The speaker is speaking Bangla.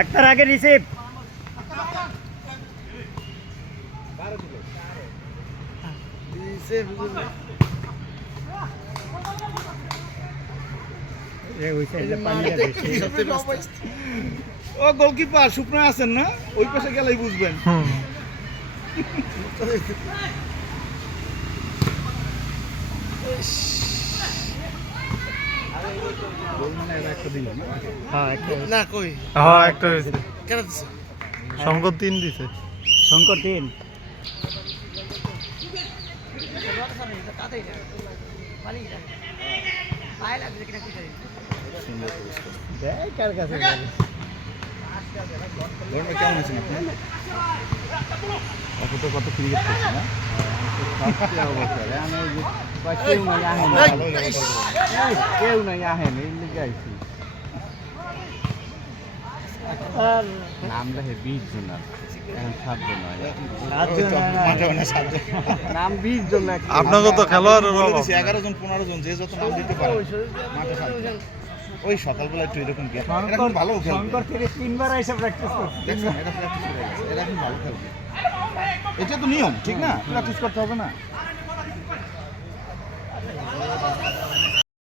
আক্তার আগে রিসিভ ও গোলকিপার শুকনো আছেন না, ওই পাশে গেলেই বুঝবেন। শঙ্কর 3 দিছে। শঙ্কর 3 কার কাছে কেমন আছেন আপনি? কত ক্রিকেট করছেন না? কেউ নাই আহেন এই লিগে আইছি নাম দেখে 20 জন এখন 7 জন নাম 20 জন আপনাকে তো খেলোয়াড়ের অভাব। 11 জন 15 জন যে যত নাম দিতে পারে মাঠে 7 জন। ওই সকালবেলা একটু এরকম গেম এখন ভালো খেলবে। শঙ্কর থেকে 3 বার এসে প্র্যাকটিস করছে। দেখছেন এটা প্র্যাকটিস করে গেছে, এরা এখন ভালো খেলবে। এটা তো নিয়ম ঠিক না, প্র্যাকটিস করতে হবে না।